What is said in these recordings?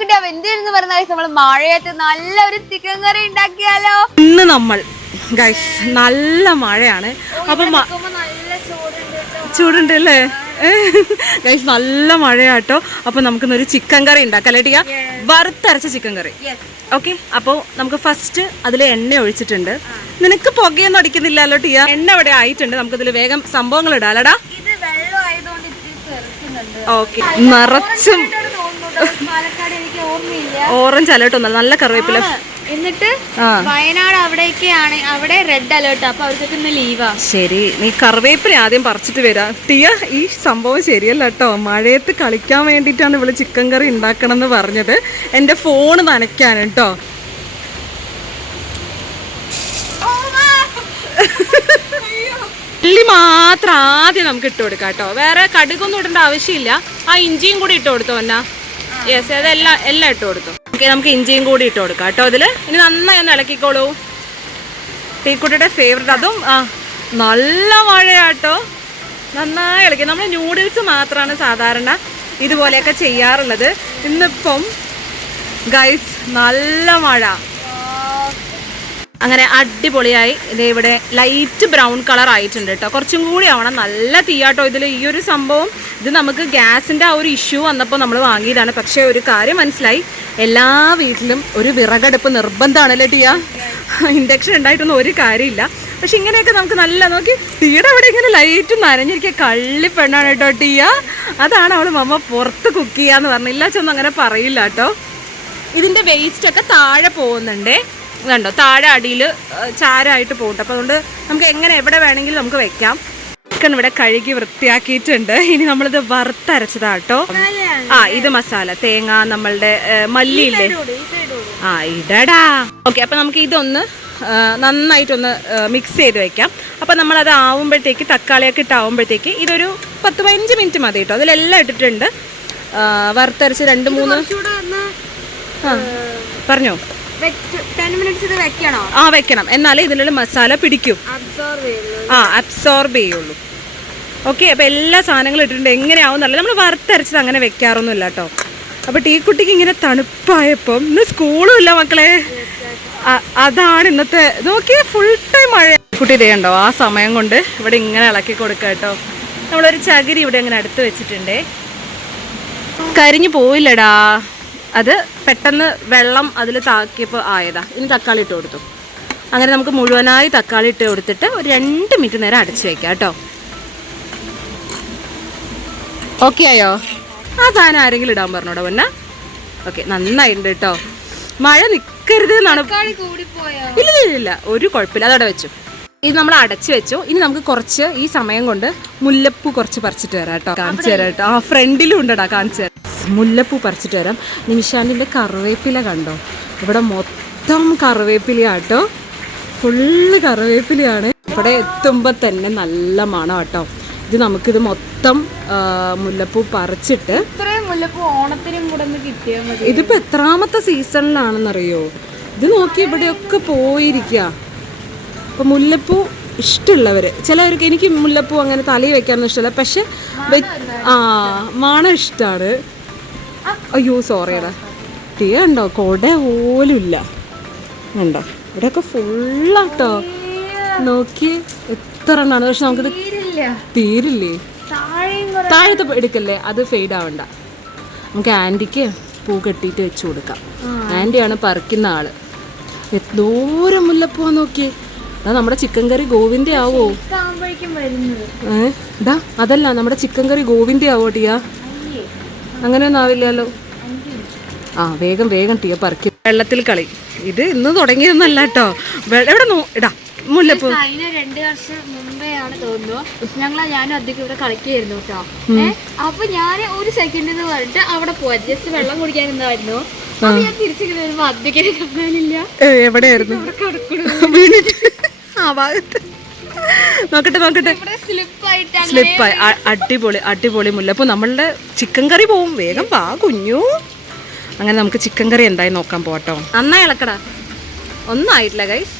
കിട്ടിയ എന്തെന്ന് പറഞ്ഞാൽ നമ്മൾ മഴയത്ത് നല്ലൊരു ചിക്കൻ കറി ഉണ്ടാക്കിയാലോ. ഇന്ന് നമ്മൾ ഗൈസ് നല്ല മഴയാണ്, അപ്പൊ ചൂടുണ്ട് അല്ലേ ഗൈസ്, നല്ല മഴയാട്ടോ. അപ്പൊ നമുക്കിന്നൊരു ചിക്കൻ കറി ഉണ്ടാക്കാം അല്ലേ ടിയ? വറുത്തരച്ച ചിക്കൻ കറി. ഓക്കെ, അപ്പോൾ നമുക്ക് ഫസ്റ്റ് അതിൽ എണ്ണ ഒഴിച്ചിട്ടുണ്ട്. നിനക്ക് പുകയൊന്നും അടിക്കുന്നില്ലല്ലോ ടിയ? എണ്ണ ഇവിടെ ആയിട്ടുണ്ട്, നമുക്കിതിൽ വേഗം സംഭവങ്ങൾ ഇടാലടാ. ഓക്കെ, നിറച്ചും ഓറഞ്ച് അലേർട്ട് ഒന്നല്ല, നല്ല കറിവേപ്പില. എന്നിട്ട് വയനാട് അവിടേക്കാണ്, അവിടെ റെഡ് അലേർട്ട്, അപ്പൊ അവർക്ക് ഇന്ന് ലീവാ. ശരി, നീ കറിവേപ്പില ആദ്യം പറിച്ചിട്ട് വരാം ടിയ. ഈ സംഭവം ശരിയല്ല കേട്ടോ, മഴയത്ത് കളിക്കാൻ വേണ്ടിയിട്ടാണ് ഇവള് ചിക്കൻ കറി ഉണ്ടാക്കണം എന്ന് പറഞ്ഞത്. എൻ്റെ ഫോൺ നനയ്ക്കാൻ കേട്ടോ. ഉള്ളി മാത്രം ആദ്യം നമുക്ക് ഇട്ട് കൊടുക്കാം കേട്ടോ, വേറെ കടുകൊന്നും ഇടേണ്ട ആവശ്യമില്ല. ആ ഇഞ്ചിയും കൂടി ഇട്ട് കൊടുത്തോ എന്നാ. യെസ്, അതെല്ലാം ഇട്ട് കൊടുത്തു. ഓക്കെ, നമുക്ക് ഇഞ്ചിയും കൂടി ഇട്ട് കൊടുക്കാം കേട്ടോ അതിൽ. ഇനി നന്നായി ഒന്ന് ഇളക്കിക്കോളൂ. ടീക്കുട്ടിയുടെ ഫേവറേറ്റ്. അതും നല്ല മഴയാട്ടോ, നന്നായി ഇളക്കി. നമ്മൾ ന്യൂഡിൽസ് മാത്രമാണ് സാധാരണ ഇതുപോലെയൊക്കെ ചെയ്യാറുള്ളത്. ഇന്നിപ്പം ഗൈസ് നല്ല മഴ. അങ്ങനെ അടിപൊളിയായി. ഇത് ഇവിടെ ലൈറ്റ് ബ്രൗൺ കളർ ആയിട്ടുണ്ട് കേട്ടോ, കുറച്ചും കൂടി ആവണം. നല്ല തീയാട്ടോ ഇതിൽ. ഈ ഒരു സംഭവം ഇത് നമുക്ക് ഗ്യാസിൻ്റെ ആ ഒരു ഇഷ്യൂ വന്നപ്പോൾ നമ്മൾ വാങ്ങിയതാണ്. പക്ഷേ ഒരു കാര്യം മനസ്സിലായി, എല്ലാ വീട്ടിലും ഒരു വിറകടുപ്പ് നിർബന്ധമാണല്ലേ ടിയ? ഇൻഡക്ഷൻ ഉണ്ടായിട്ടൊന്നും ഒരു കാര്യമില്ല. പക്ഷെ ഇങ്ങനെയൊക്കെ നമുക്ക് നല്ല നോക്കി തീയുടെ അവിടെ ഇങ്ങനെ ലൈറ്റ് നനഞ്ഞിരിക്കുക. കള്ളിപ്പെണ്ണാണ് കേട്ടോ ടിയ. അതാണ് അവൾ മമ്മ പുറത്ത് കുക്ക് ചെയ്യാന്ന് പറഞ്ഞില്ല, ചെന്നും അങ്ങനെ പറയില്ല കേട്ടോ. ഇതിൻ്റെ വേസ്റ്റൊക്കെ താഴെ പോകുന്നുണ്ടേ, കണ്ടോ? താഴെ അടിയിൽ ചാരമായിട്ട് പോകട്ടെ. അപ്പോൾ അതുകൊണ്ട് നമുക്ക് എങ്ങനെ എവിടെ വേണമെങ്കിലും നമുക്ക് വെക്കാം. ചിക്കൻ ഇവിടെ കഴുകി വൃത്തിയാക്കിയിട്ടുണ്ട്. ഇനി നമ്മളിത് വറുത്തരച്ചതാട്ടോ. ഇത് മസാല, തേങ്ങ, നമ്മളുടെ മല്ലിയില്ലേ, ഇടടാ. ഓക്കെ, അപ്പം നമുക്ക് ഇതൊന്ന് നന്നായിട്ടൊന്ന് മിക്സ് ചെയ്ത് വെക്കാം. അപ്പം നമ്മളത് ആവുമ്പോഴത്തേക്ക്, തക്കാളിയൊക്കെ ഇട്ടാവുമ്പോഴത്തേക്ക് ഇതൊരു 10-15 മിനിറ്റ് മതി കേട്ടോ. അതിലെല്ലാം ഇട്ടിട്ടുണ്ട്. വറുത്തരച്ച് 2-3 പറഞ്ഞോ. 10 minutes ഇത് വെക്കണോ? വെക്കണം, എന്നാലേ ഇതിലുള്ള മസാല പിടിക്കും, അബ്സോർബ് ചെയ്യുള്ളൂ. ഓക്കെ, അപ്പോൾ എല്ലാ സാധനങ്ങളും ഇട്ടിട്ടുണ്ട്. എങ്ങനെയാവുന്നല്ല, നമ്മൾ വറുത്തരച്ചത് അങ്ങനെ വെക്കാറൊന്നുമില്ല കേട്ടോ. അപ്പോൾ ടീക്കുട്ടിക്ക് ഇങ്ങനെ തണുപ്പായപ്പം ഇന്ന് സ്കൂളും ഇല്ല മക്കളെ, അതാണ് ഇന്നത്തെ. നോക്കിയേ, ഫുൾ ടൈം മഴ. കുട്ടി ഇതേണ്ടോ ആ സമയം കൊണ്ട് ഇവിടെ ഇങ്ങനെ ഇളക്കി കൊടുക്കുക കേട്ടോ. നമ്മളൊരു ചകിരി ഇവിടെ ഇങ്ങനെ അടുത്ത് വെച്ചിട്ടുണ്ടേ, കരിഞ്ഞു പോയില്ലടാ. അത് പെട്ടെന്ന് വെള്ളം അതിൽ താക്കിയപ്പോൾ ആയതാ. ഇനി തക്കാളി ഇട്ട് കൊടുത്തു. അങ്ങനെ നമുക്ക് മുഴുവനായി തക്കാളി ഇട്ട് കൊടുത്തിട്ട് ഒരു 2 മിനിറ്റ് നേരം അടച്ചു വയ്ക്കാം കേട്ടോ. ഓക്കെ ആയോ? ആ സാധനം ആരെങ്കിലും ഇടാൻ പറഞ്ഞോടോ പൊന്ന. ഓക്കെ, നന്നായിട്ടുണ്ട് കേട്ടോ. മഴ നിൽക്കരുത് എന്നാണ്. ഇല്ല, ഒരു കുഴപ്പമില്ല, അതവിടെ വെച്ചു. ഇത് നമ്മൾ അടച്ചു വെച്ചു. ഇനി നമുക്ക് കുറച്ച് ഈ സമയം കൊണ്ട് മുല്ലപ്പൂ കുറച്ച് പറിച്ചിട്ട് വരാം കേട്ടോ. കാണിച്ചു തരാം കേട്ടോ. ഫ്രണ്ടിലും ഉണ്ടടാ, കാണിച്ചു തരാം. മുല്ലപ്പൂ പറിച്ചിട്ട് വരാം. നിമിഷാനിൻ്റെ കറിവേപ്പില കണ്ടോ? ഇവിടെ മൊത്തം കറിവേപ്പിലയാട്ടോ, ഫുള്ള് കറിവേപ്പിലയാണ്. ഇവിടെ എത്തുമ്പോൾ തന്നെ നല്ല മണം കേട്ടോ. ഇത് നമുക്കിത് മൊത്തം മുല്ലപ്പൂ പറിച്ചിട്ട്, മുല്ലപ്പൂ ഓണത്തിനും കൂടെ കിട്ടിയാൽ മതി. ഇതിപ്പോൾ എത്രാമത്തെ സീസണിലാണെന്നറിയോ? ഇത് നോക്കി ഇവിടെയൊക്കെ പോയിരിക്കുക. അപ്പോൾ മുല്ലപ്പൂ ഇഷ്ടമുള്ളവർ, ചിലവർക്ക്, എനിക്ക് മുല്ലപ്പൂ അങ്ങനെ തലയിൽ വെക്കാനൊന്നും ഇഷ്ടമല്ല, പക്ഷെ മണം ഇഷ്ടമാണ്. അയ്യോ സോറിയടാ ടീ ഉണ്ടോ? കൊട പോലും ഇല്ല, ഉണ്ടോ? ഇവിടെയൊക്കെ ഫുള്ളാട്ടോ. നോക്കി എത്ര എണ്ണമാണ്, പക്ഷെ നമുക്കിത് തീരില്ലേ. താഴത്ത് എടുക്കല്ലേ, അത് ഫെയ്ഡ് ആവണ്ട. നമുക്ക് ആൻറ്റിക്ക് പൂ കെട്ടിയിട്ട് വെച്ച് കൊടുക്കാം. ആൻറ്റിയാണ് പറിക്കുന്ന ആള്. എന്തോരം മുല്ലപ്പൂവാ നോക്കിയേ. അതാ നമ്മുടെ ചിക്കൻ കറി ഗോവിൻ്റെ ആവോ? അതല്ല, നമ്മുടെ ചിക്കൻ കറി ഗോവിൻ്റെ ആവോ ടിയ? അങ്ങനെയൊന്നും ആവില്ലല്ലോ. വേഗം വേഗം ടിയ പറിക്കും. വെള്ളത്തിൽ കളി ഇത് ഇന്ന് തുടങ്ങിയതൊന്നല്ല കേട്ടോ. എവിടെ ഇടാ മുല്ലപ്പൂ. 2 വർഷം മുമ്പെയാണ് തോന്നുന്നു, ഞാനും അധികം ഇവിടെ കളിക്കായിരുന്നു കേട്ടോ. അപ്പൊ ഞാൻ ഒരു സെക്കൻഡ് എന്ന് പറഞ്ഞിട്ട് അവിടെ പോയത്, ജസ്റ്റ് വെള്ളം കുടിക്കാൻ നിന്നായിരുന്നു. ഞാൻ തിരിച്ചിങ്ങനെ വരുമ്പോ അധികം കപ്പാലില്ല. എവിടെയായിരുന്നു? ആ ഭാഗത്ത്. നോക്കട്ടെ, സ്ലിപ്പായി. അടിപൊളി മുല്ലപ്പൂ. നമ്മളുടെ ചിക്കൻ കറി പോവും. വേഗം വാ കുഞ്ഞു. അങ്ങനെ നമുക്ക് ചിക്കൻ കറി എന്തായി നോക്കാൻ പോട്ടോ. നന്നായി ഇളക്കടാ. ഒന്നും ആയിട്ടില്ല ഗൈസ്.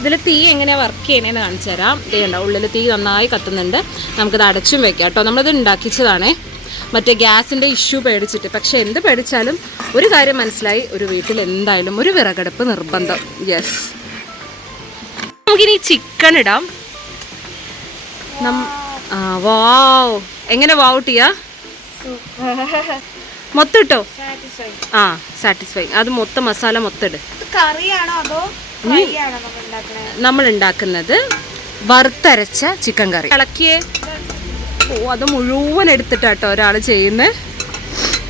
ഇതിൽ തീ എങ്ങനെയാണ് വർക്ക് ചെയ്യണേന്ന് കാണിച്ചു തരാം. ഇതേണ്ട, ഉള്ളിൽ തീ നന്നായി കത്തുന്നുണ്ട്. നമുക്കിത് അടച്ചും വെക്കാം കേട്ടോ. നമ്മളിത് ഉണ്ടാക്കിച്ചതാണേ. മറ്റേ ഗ്യാസിൻ്റെ ഇഷ്യൂ പേടിച്ചിട്ട്. പക്ഷേ എന്ത് പേടിച്ചാലും ഒരു കാര്യം മനസ്സിലായി, ഒരു വീട്ടിൽ എന്തായാലും ഒരു വിറകടുപ്പ് നിർബന്ധം. യെസ്, നമുക്കിനി ചിക്കൻ ഇടാം. വാവ്, എങ്ങനെ വാവ് ടിയാ? മൊത്തം ഇട്ടോ? ആ, സാറ്റിസ്ഫൈ. അത് മൊത്തം മസാല മൊത്തം ഇട്. നമ്മൾ ഉണ്ടാക്കുന്നത് വറുത്തരച്ച ചിക്കൻ കറി. ഇളക്കിയേ. ഓ, അത് മുഴുവൻ എടുത്തിട്ടാട്ടോ ഒരാൾ ചെയ്യുന്നത്.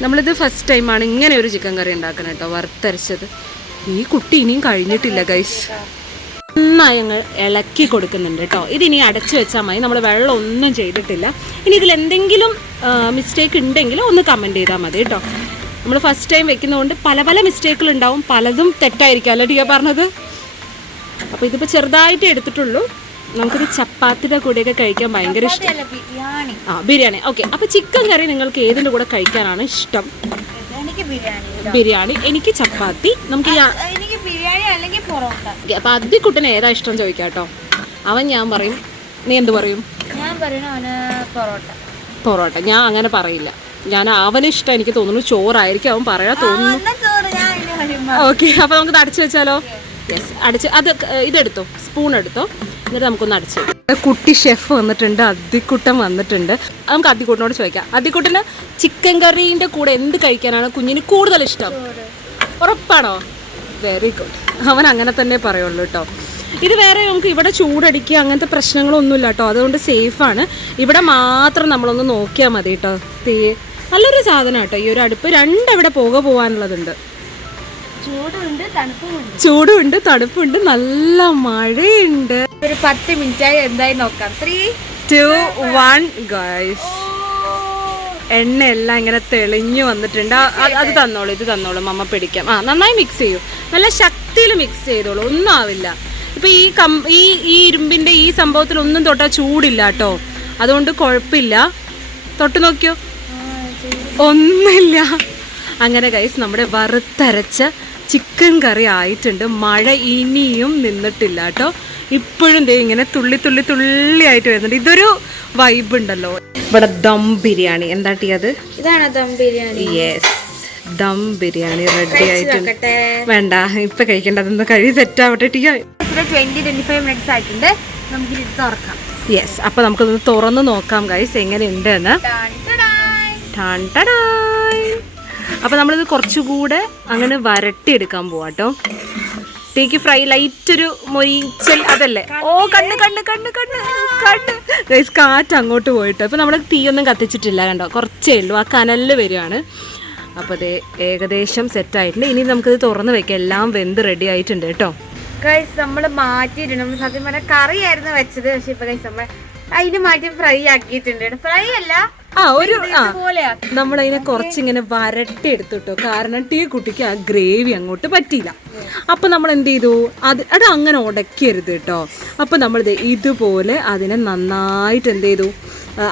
നമ്മളിത് ഫസ്റ്റ് ടൈമാണ് ഇങ്ങനെ ഒരു ചിക്കൻ കറി ഉണ്ടാക്കുന്നത് കേട്ടോ, വറുത്തരച്ചത്. ഈ കുട്ടി ഇനിയും കഴിഞ്ഞിട്ടില്ല ഗൈസ്. നന്നായി ഞങ്ങൾ ഇളക്കി കൊടുക്കുന്നുണ്ട് കേട്ടോ. ഇതിനി അടച്ചു വെച്ചാൽ മതി, നമ്മൾ വെള്ളം ഒന്നും ചെയ്തിട്ടില്ല. ഇനി ഇതിൽ എന്തെങ്കിലും മിസ്റ്റേക്ക് ഉണ്ടെങ്കിൽ ഒന്ന് കമൻറ്റ് ചെയ്താൽ മതി കേട്ടോ. നമ്മൾ ഫസ്റ്റ് ടൈം വെക്കുന്നതുകൊണ്ട് പല പല മിസ്റ്റേക്കുകൾ ഉണ്ടാവും, പലതും തെറ്റായിരിക്കും അല്ലേ ടിയ പറഞ്ഞത്. അപ്പോൾ ഇതിപ്പോൾ ചെറുതായിട്ട് എടുത്തിട്ടുള്ളൂ. നമുക്കിത് ചപ്പാത്തിയുടെ കൂടെയൊക്കെ കഴിക്കാൻ ഭയങ്കര ഇഷ്ടം. ബിരിയാണി. ഓക്കെ, അപ്പോൾ ചിക്കൻ കറി നിങ്ങൾക്ക് ഏതിൻ്റെ കൂടെ കഴിക്കാനാണ് ഇഷ്ടം? ബിരിയാണി. എനിക്ക് ചപ്പാത്തി. നമുക്ക് അപ്പം അദ്ദിക്കുട്ടന് ഏതാ ഇഷ്ടം ചോദിക്കാം കേട്ടോ. അവൻ ഞാൻ പറയും, നീ എന്ത് പറയും? പൊറോട്ട. ഞാൻ അങ്ങനെ പറയില്ല. ഞാൻ അവന് ഇഷ്ടം എനിക്ക് തോന്നുന്നു ചോറായിരിക്കും അവൻ പറയാൻ തോന്നുന്നു. ഓക്കെ, അപ്പോൾ നമുക്കത് അടച്ചു വെച്ചാലോ? യെസ്, അടച്ച്. അത് ഇതെടുത്തോ, സ്പൂൺ എടുത്തോ, എന്നിട്ട് നമുക്കൊന്ന് അടച്ചു. കുട്ടി ഷെഫ് വന്നിട്ടുണ്ട്, അദ്ദിക്കുട്ടൻ വന്നിട്ടുണ്ട്. നമുക്ക് അദ്ദിക്കുട്ടനോട് ചോദിക്കാം. അദ്ദിക്കുട്ടന് ചിക്കൻ കറീൻ്റെ കൂടെ എന്ത് കഴിക്കാനാണ് കുഞ്ഞിന് കൂടുതൽ ഇഷ്ടം? ഉറപ്പാണോ? വെരി ഗുഡ്, അവൻ അങ്ങനെ തന്നെ പറയുള്ളൂ കേട്ടോ. ഇത് വേറെ നമുക്ക് ഇവിടെ ചൂടടിക്കുക അങ്ങനത്തെ പ്രശ്നങ്ങളൊന്നുമില്ല കേട്ടോ, അതുകൊണ്ട് സേഫാണ്. ഇവിടെ മാത്രം നമ്മളൊന്ന് നോക്കിയാൽ മതി കേട്ടോ. നല്ലൊരു സാധനം കേട്ടോ ഈ ഒരു അടുപ്പ്. രണ്ടെവിടെ പോകാനുള്ളതുണ്ട്. ചൂടുണ്ട്, തണുപ്പുണ്ട്, നല്ല മഴയുണ്ട്. ഒരു 10 മിനിറ്റായി എന്തായി നോക്കാം. 3, 2, 1 ഗൈസ്. എണ്ണയെല്ലാം ഇങ്ങനെ തെളിഞ്ഞു വന്നിട്ടുണ്ട്. അത് തന്നോളൂ, ഇത് തന്നോളൂ, മമ്മ പിടിക്കാം. നന്നായി മിക്സ് ചെയ്യൂ, നല്ല ശക്തിയിൽ മിക്സ് ചെയ്തോളൂ, ഒന്നും ആവില്ല. ഇപ്പം ഈ ഇരുമ്പിൻ്റെ ഈ സംഭവത്തിൽ ഒന്നും തൊട്ടാൽ ചൂടില്ല കേട്ടോ, അതുകൊണ്ട് കുഴപ്പമില്ല. തൊട്ട് നോക്കിയോ, ഒന്നുമില്ല. അങ്ങനെ ഗൈസ് നമ്മുടെ വറുത്തരച്ച ചിക്കൻ കറി ആയിട്ടുണ്ട്. മഴ ഇനിയും നിന്നിട്ടില്ല കേട്ടോ, ഇപ്പോഴും ദേ ഇങ്ങനെ തുള്ളി തുള്ളി തുള്ളിയായിട്ട് വരുന്നുണ്ട്. ഇതൊരു വൈബ് ഉണ്ടല്ലോ. ഇവിടെ ദം ബിരിയാണി. എന്താ ടീയത്? ഇതാണ് ദം ബിരിയാണി. യെസ്, ദം ബിരിയാണി റെഡി ആയിട്ടുണ്ട്. വേണ്ട, ഇപ്പൊ കഴിക്കേണ്ട, അതൊന്ന് കഴി സെറ്റ് ആവട്ടെ. ടീ 20-25 മിനിറ്റ്സ് ആയിട്ടുണ്ട്. നമുക്ക് ഇത് തുറക്കാം. യെസ്, അപ്പൊ നമുക്കൊന്ന് തുറന്ന് നോക്കാം ഗൈസ് എങ്ങനെയുണ്ട് എന്ന്. അപ്പൊ നമ്മളിത് കുറച്ചുകൂടെ അങ്ങനെ വരട്ടിയെടുക്കാൻ പോവാട്ടോ. ടീക്ക് ഫ്രൈ ലൈറ്റ് ഒരു മൊരിച്ചൽ അതല്ലേ? ഓ, കണ്ണ് ഗൈസ്, കാറ്റ് അങ്ങോട്ട് പോയിട്ട്. അപ്പോൾ നമ്മൾ തീയൊന്നും കത്തിച്ചിട്ടില്ല കണ്ടോ, കുറച്ചേ ഉള്ളൂ, ആ കനലിൽ വരികയാണ്. അപ്പോൾ അത് ഏകദേശം സെറ്റായിട്ടുണ്ട്. ഇനി നമുക്കിത് തുറന്ന് വെക്കാം. എല്ലാം വെന്ത് റെഡി ആയിട്ടുണ്ട് കേട്ടോ. ഗൈസ് നമ്മൾ മാറ്റിയിട്ടുണ്ട്. നമ്മൾ സത്യം പറഞ്ഞാൽ കറിയായിരുന്നു വെച്ചത്, പക്ഷെ ഇപ്പൊ ഗൈസ് നമ്മൾ അതിന് മാറ്റി ഫ്രൈ ആക്കിയിട്ടുണ്ട്. ഫ്രൈ അല്ല, നമ്മളതിനെ കുറച്ചിങ്ങനെ വരട്ടി എടുത്തിട്ടോ, കാരണം ടീ കുട്ടിക്ക് ആ ഗ്രേവി അങ്ങോട്ട് പറ്റിയില്ല. അപ്പം നമ്മൾ എന്ത് ചെയ്തു, അത് അങ്ങനെ ഉടക്കരുത് കേട്ടോ. അപ്പം നമ്മൾ ഇതുപോലെ അതിനെ നന്നായിട്ട് എന്ത് ചെയ്തു,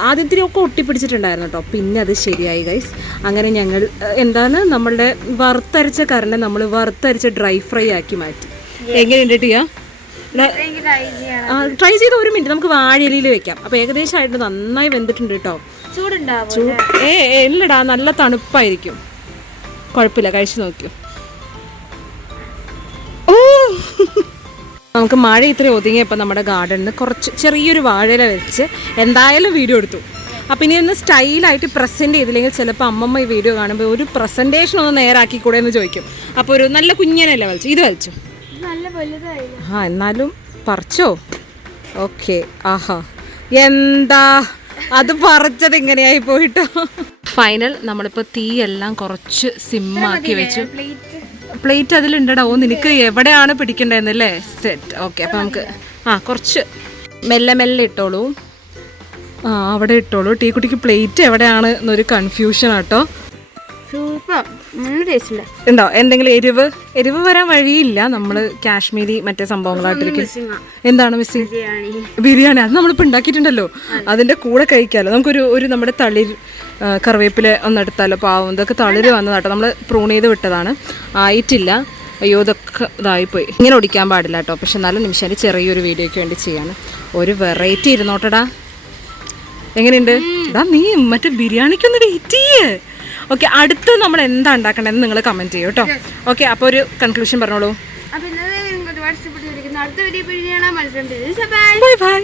ആദ്യത്തിനൊക്കെ ഒട്ടിപ്പിടിച്ചിട്ടുണ്ടായിരുന്നു കേട്ടോ, പിന്നെ അത് ശരിയായി ഗൈസ്. അങ്ങനെ ഞങ്ങൾ നമ്മളുടെ വറുത്തരച്ച കറിനെ നമ്മൾ വറുത്തരച്ച ഡ്രൈ ഫ്രൈ ആക്കി മാറ്റി. എങ്ങനെയുണ്ട് ടീയാ? ട്രൈ ചെയ്ത് 1 മിനിറ്റ് നമുക്ക് വാഴയിലയിൽ വെക്കാം. അപ്പോൾ ഏകദേശമായിട്ട് നന്നായി വെന്തിട്ടുണ്ട് കേട്ടോ. ഇല്ലടാ, നല്ല തണുപ്പായിരിക്കും, കുഴപ്പമില്ല, കഴിച്ചു നോക്കിയോ. നമുക്ക് മഴ ഇത്ര ഒതുങ്ങിയപ്പോൾ നമ്മുടെ ഗാർഡനിൽ കുറച്ച് ചെറിയൊരു വാഴയില വെച്ച് എന്തായാലും വീഡിയോ എടുത്തു. അപ്പം ഇനി ഒന്ന് സ്റ്റൈലായിട്ട് പ്രസൻറ്റ് ചെയ്തില്ലെങ്കിൽ ചിലപ്പോൾ അമ്മമ്മ ഈ വീഡിയോ കാണുമ്പോൾ ഒരു പ്രസൻറ്റേഷൻ ഒന്ന് നേരാക്കി കൂടെ എന്ന് ചോദിക്കും. അപ്പോൾ ഒരു നല്ല കുഞ്ഞനല്ലേ വലിച്ചു, ഇത് വലിച്ചു. എന്നാലും പറിച്ചോ? ഓക്കെ, ആഹാ, എന്താ അത് പറിച്ചത് ഇങ്ങനെയായി പോയിട്ടോ. ഫൈനൽ നമ്മളിപ്പോൾ തീയെല്ലാം കുറച്ച് സിമ്മാക്കി വെച്ചു. പ്ലേറ്റ് അതിലുണ്ടടാ. നിനക്ക് എവിടെയാണ് പിടിക്കേണ്ടതെന്നല്ലേ? സെറ്റ്. ഓക്കെ, അപ്പം നമുക്ക് കുറച്ച് മെല്ലെ ഇട്ടോളൂ. അവിടെ ഇട്ടോളൂ. ടീ കുട്ടിക്ക് പ്ലേറ്റ് എവിടെയാണ് എന്നൊരു കൺഫ്യൂഷൻ ആട്ടോ. ഉണ്ടോ എന്തെങ്കിലും എരിവ് വരാൻ വഴിയില്ല. നമ്മൾ കാശ്മീരി മറ്റേ സംഭവങ്ങളായിട്ടിരിക്കും. എന്താണ് മിസ്സിങ്? ബിരിയാണി. അത് നമ്മളിപ്പോൾ ഉണ്ടാക്കിയിട്ടുണ്ടല്ലോ, അതിൻ്റെ കൂടെ കഴിക്കാമല്ലോ. നമുക്കൊരു നമ്മുടെ തളിർ കറിവേപ്പില ഒന്നെടുത്താലോ. പാവം, ഇതൊക്കെ തളിര് വന്നതാട്ടോ, നമ്മൾ പ്രൂൺ ചെയ്ത് വിട്ടതാണ്, ആയിട്ടില്ല. അയ്യോ, ഇതൊക്കെ ഇതായിപ്പോയി. ഇങ്ങനെ ഒടിക്കാൻ പാടില്ല കേട്ടോ. പക്ഷെ എന്നാലും നിമിഷം ചെറിയൊരു വീഡിയോയ്ക്ക് വേണ്ടി ചെയ്യാണ്. ഒരു വെറൈറ്റി ഇരുന്നോട്ടടാ. എങ്ങനെയുണ്ട്? എടാ നീ മറ്റേ ബിരിയാണിക്കൊന്ന് വെയിറ്റ് ചെയ്യേ. ഓക്കെ, അടുത്ത് നമ്മൾ എന്താ ഉണ്ടാക്കണ്ടെന്ന് നിങ്ങൾ കമന്റ് ചെയ്യൂ കേട്ടോ. ഓക്കെ, അപ്പോൾ ഒരു കൺക്ലൂഷൻ പറഞ്ഞോളൂ. അപ്പൊ ഇന്നത്തെ ഒരുപാട് ഇഷ്ടപ്പെട്ടിരിക്കുന്നു. അടുത്ത വീഡിയോ കാണാൻ മത്സരം. Bye bye.